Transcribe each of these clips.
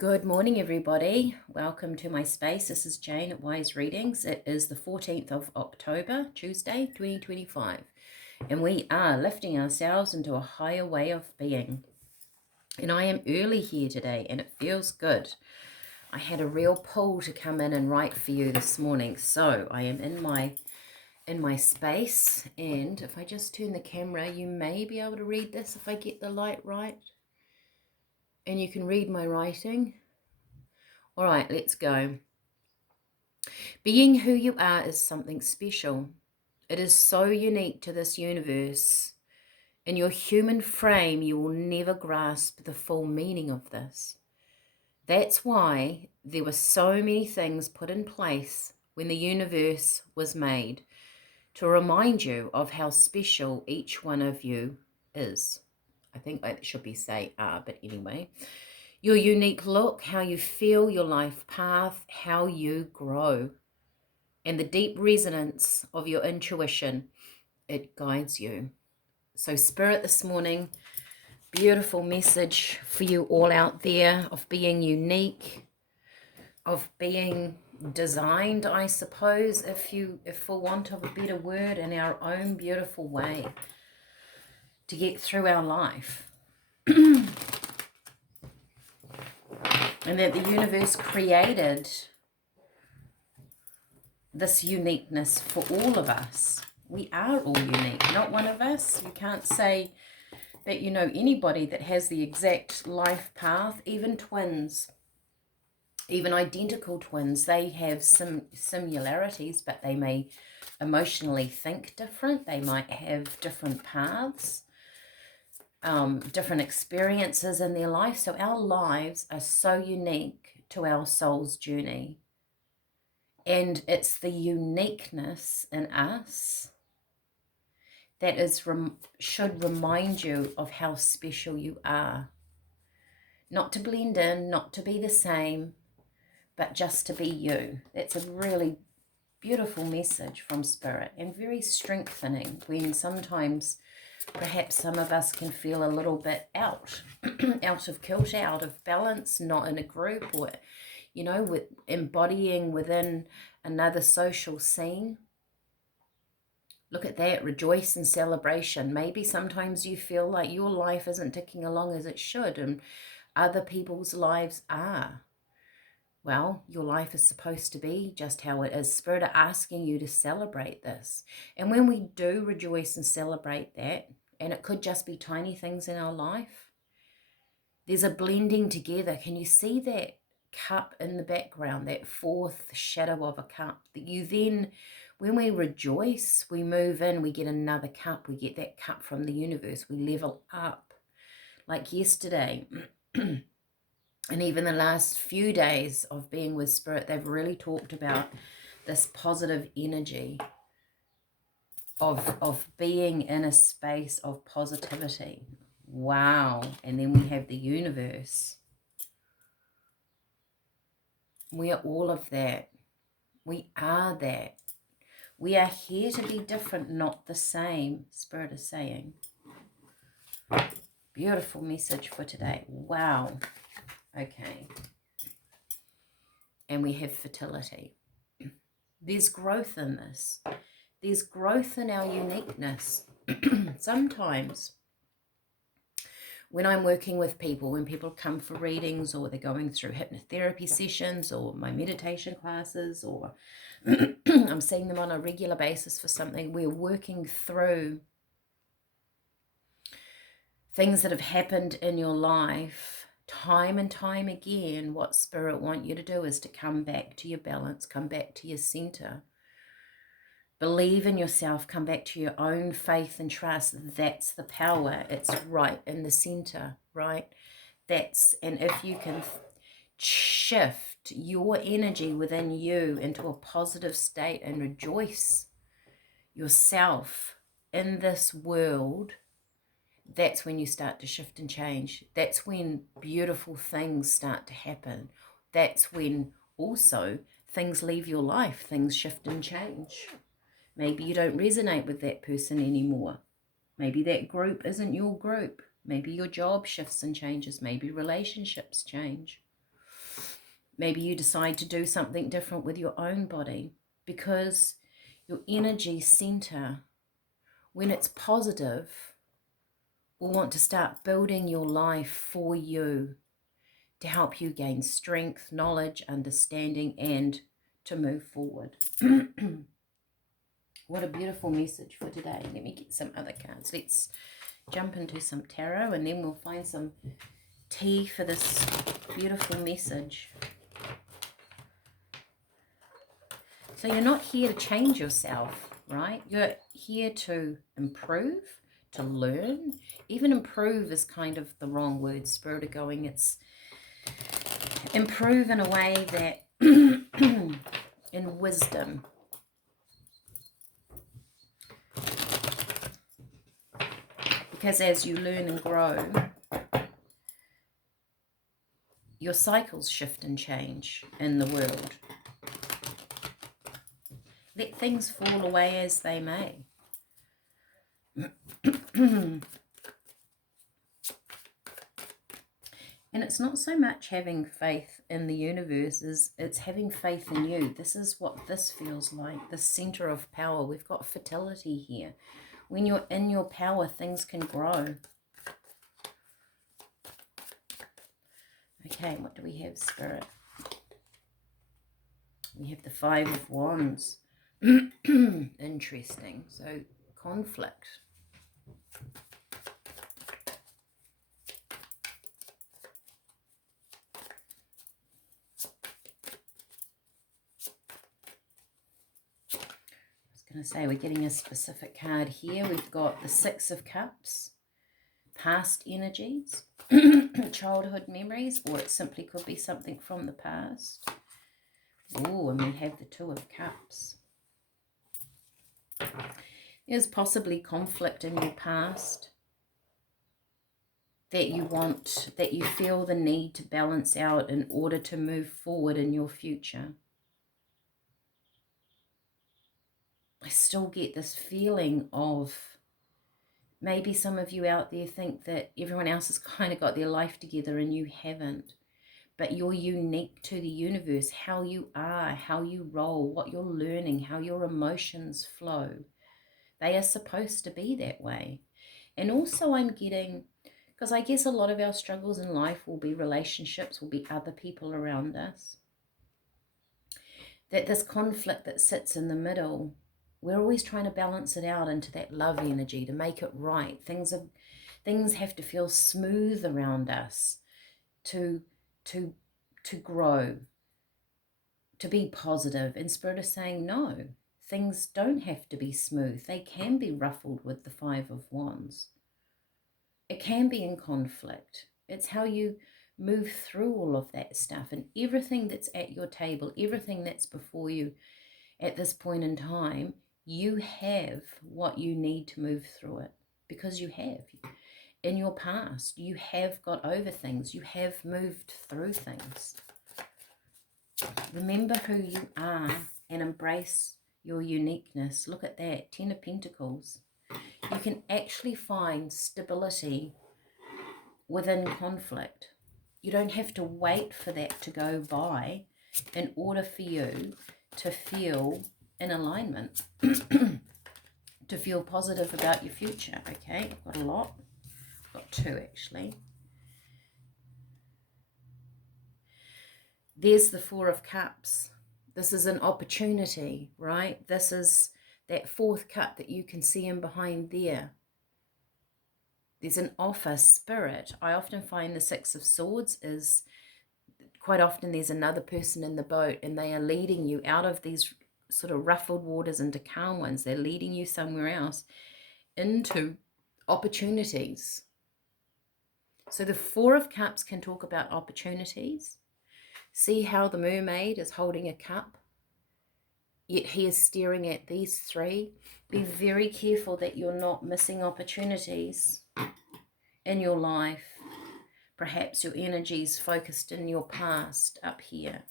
Good morning, everybody. Welcome to my space. This is Jane at Wise Readings. It is the 14th of October, Tuesday, 2025, and we are lifting ourselves into a higher way of being. And I am early here today, and it feels good. I had a real pull to come in and write for you this morning, so I am in my space. And if I just turn the camera, you may be able to read this if I get the light right, and you can read my writing. All right, let's go. Being who you are is something special. It is so unique to this universe. In your human frame, you will never grasp the full meaning of this. That's why there were so many things put in place when the universe was made, to remind you of how special each one of you is. I think that should be say are, but anyway. Your unique look, how you feel, your life path, how you grow, and the deep resonance of your intuition, it guides you. So Spirit, this morning, beautiful message for you all out there of being unique, of being designed, I suppose, if for want of a better word, in our own beautiful way to get through our life. And that the universe created this uniqueness for all of us. We are all unique, not one of us. You can't say that you know anybody that has the exact life path. Even twins, even identical twins, they have some similarities, but they may emotionally think different. They might have different paths, different experiences in their life. So our lives are so unique to our soul's journey. And it's the uniqueness in us that should remind you of how special you are. Not to blend in, not to be the same, but just to be you. That's a really beautiful message from Spirit, and very strengthening when sometimes perhaps some of us can feel a little bit out of kilter, out of balance, not in a group, or with embodying within another social scene. Look at that, rejoice and celebration. Maybe sometimes you feel like your life isn't ticking along as it should, and other people's lives are. Well, your life is supposed to be just how it is. Spirit are asking you to celebrate this. And when we do rejoice and celebrate that, and it could just be tiny things in our life, there's a blending together. Can you see that cup in the background, that fourth shadow of a cup? That you then, when we rejoice, we move in, we get another cup, we get that cup from the universe, we level up. Like yesterday, and even the last few days of being with Spirit, they've really talked about this positive energy of being in a space of positivity. Wow. And then we have the universe. We are all of that. We are that. We are here to be different, not the same, Spirit is saying. Beautiful message for today. Wow. Okay. And we have fertility. There's growth in this. There's growth in our uniqueness. Sometimes when I'm working with people, when people come for readings, or they're going through hypnotherapy sessions or my meditation classes, or I'm seeing them on a regular basis for something, we're working through things that have happened in your life time and time again. What Spirit want you to do is to come back to your balance, come back to your center. Believe in yourself, come back to your own faith and trust. That's the power. It's right in the center, right? And if you can shift your energy within you into a positive state and rejoice yourself in this world, that's when you start to shift and change. That's when beautiful things start to happen. That's when also things leave your life, things shift and change. Maybe you don't resonate with that person anymore. Maybe that group isn't your group. Maybe your job shifts and changes. Maybe relationships change. Maybe you decide to do something different with your own body, because your energy center, when it's positive, will want to start building your life for you to help you gain strength, knowledge, understanding, and to move forward. What a beautiful message for today. Let me get some other cards. Let's jump into some tarot, and then we'll find some tea for this beautiful message. So you're not here to change yourself, right? You're here to improve, to learn. Even improve is kind of the wrong word. Spirit are going, it's improve in a way that in wisdom. Because as you learn and grow, your cycles shift and change in the world. Let things fall away as they may. And it's not so much having faith in the universe, it's having faith in you. This is what this feels like, the center of power. We've got fertility here. When you're in your power, things can grow. Okay, what do we have, Spirit? We have the Five of Wands. Interesting. So, conflict. Going to say we're getting a specific card here. We've got the Six of Cups, past energies, childhood memories, or it simply could be something from the past. Oh, and we have the Two of Cups. There's possibly conflict in your past that you want, that you feel the need to balance out in order to move forward in your future. I still get this feeling of, maybe some of you out there think that everyone else has kind of got their life together and you haven't. But you're unique to the universe, how you are, how you roll, what you're learning, how your emotions flow. They are supposed to be that way. And also I'm getting, because I guess a lot of our struggles in life will be relationships, will be other people around us. That this conflict that sits in the middle, we're always trying to balance it out into that love energy to make it right. Things have to feel smooth around us to grow, to be positive. And Spirit is saying, no, things don't have to be smooth. They can be ruffled with the Five of Wands. It can be in conflict. It's how you move through all of that stuff, and everything that's at your table, everything that's before you at this point in time, you have what you need to move through it, because you have. In your past, you have got over things. You have moved through things. Remember who you are and embrace your uniqueness. Look at that, 10 of Pentacles. You can actually find stability within conflict. You don't have to wait for that to go by in order for you to feel in alignment, to feel positive about your future. Okay, I've got a lot. I've got two actually. There's the Four of Cups. This is an opportunity, right? This is that fourth cup that you can see in behind there. There's an offer, Spirit. I often find the Six of Swords is, quite often there's another person in the boat and they are leading you out of these sort of ruffled waters into calm ones. They're leading you somewhere else into opportunities. So the Four of Cups can talk about opportunities. See how the mermaid is holding a cup, yet he is staring at these three. Be very careful that you're not missing opportunities in your life. Perhaps your energy is focused in your past up here.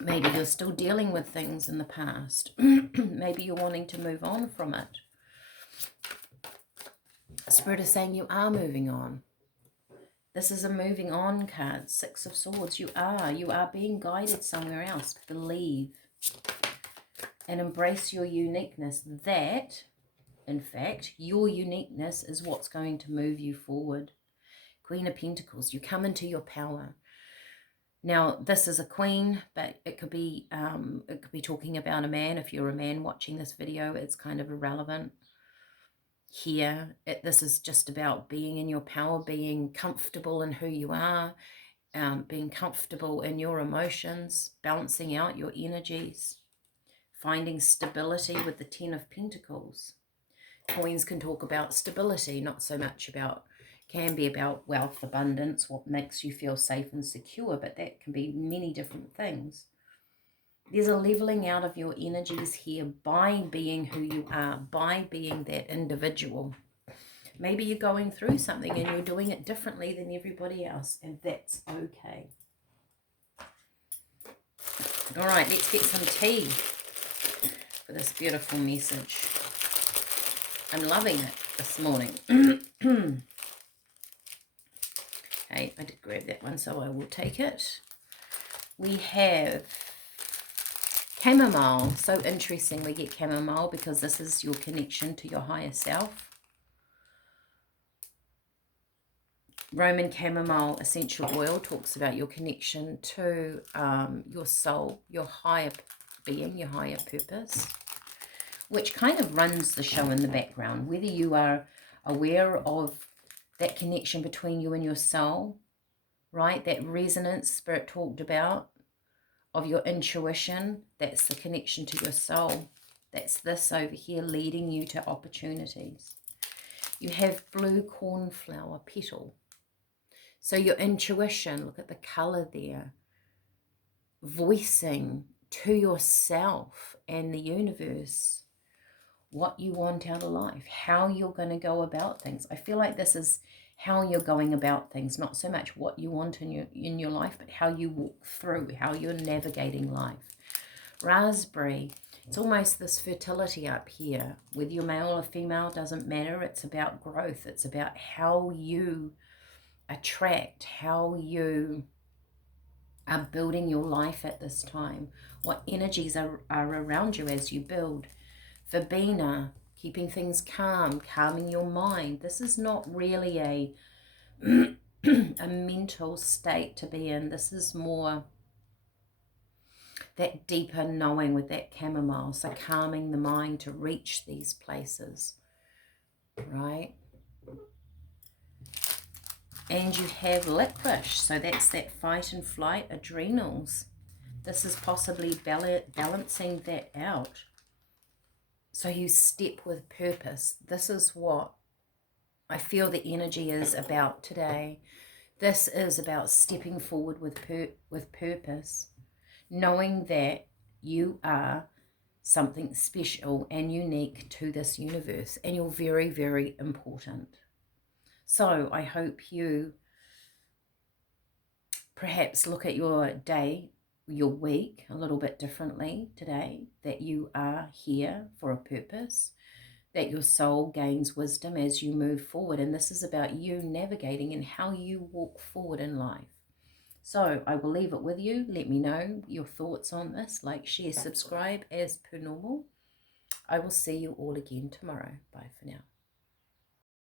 Maybe you're still dealing with things in the past. Maybe you're wanting to move on from it. Spirit is saying you are moving on. This is a moving on card. Six of Swords. You are being guided somewhere else. Believe and embrace your uniqueness. That, in fact, your uniqueness is what's going to move you forward. Queen of Pentacles. You come into your power. Now, this is a queen, but it could be talking about a man. If you're a man watching this video, it's kind of irrelevant. Here, this is just about being in your power, being comfortable in who you are, being comfortable in your emotions, balancing out your energies, finding stability with the Ten of Pentacles. Coins can talk about stability, not so much about, can be about wealth, abundance, what makes you feel safe and secure, but that can be many different things. There's a leveling out of your energies here by being who you are, by being that individual. Maybe you're going through something and you're doing it differently than everybody else, and that's okay. All right, let's get some tea for this beautiful message. I'm loving it this morning. Okay, I did grab that one, so I will take it. We have chamomile. So interesting we get chamomile because this is your connection to your higher self. Roman chamomile essential oil talks about your connection to your soul, your higher being, your higher purpose, which kind of runs the show in the background. Whether you are aware of that connection between you and your soul, right? That resonance Spirit talked about of your intuition, that's the connection to your soul. That's this over here leading you to opportunities. You have blue cornflower petal. So your intuition, look at the color there, voicing to yourself and the universe what you want out of life, how you're going to go about things. I feel like this is how you're going about things, not so much what you want in your life, but how you walk through, how you're navigating life. Raspberry, it's almost this fertility up here. Whether you're male or female, doesn't matter. It's about growth. It's about how you attract, how you are building your life at this time, what energies are around you as you build. Verbena, keeping things calm, calming your mind. This is not really a a mental state to be in. This is more that deeper knowing with that chamomile. So calming the mind to reach these places, right? And you have licorice. So that's that fight and flight, adrenals. This is possibly balancing that out. So you step with purpose. This is what I feel the energy is about today. This is about stepping forward with purpose, knowing that you are something special and unique to this universe, and you're very, very important. So I hope you perhaps look at your day, your week a little bit differently today, that you are here for a purpose, that your soul gains wisdom as you move forward. And this is about you navigating and how you walk forward in life. So I will leave it with you. Let me know your thoughts on this. Like, share, subscribe as per normal. I will see you all again tomorrow. Bye for now.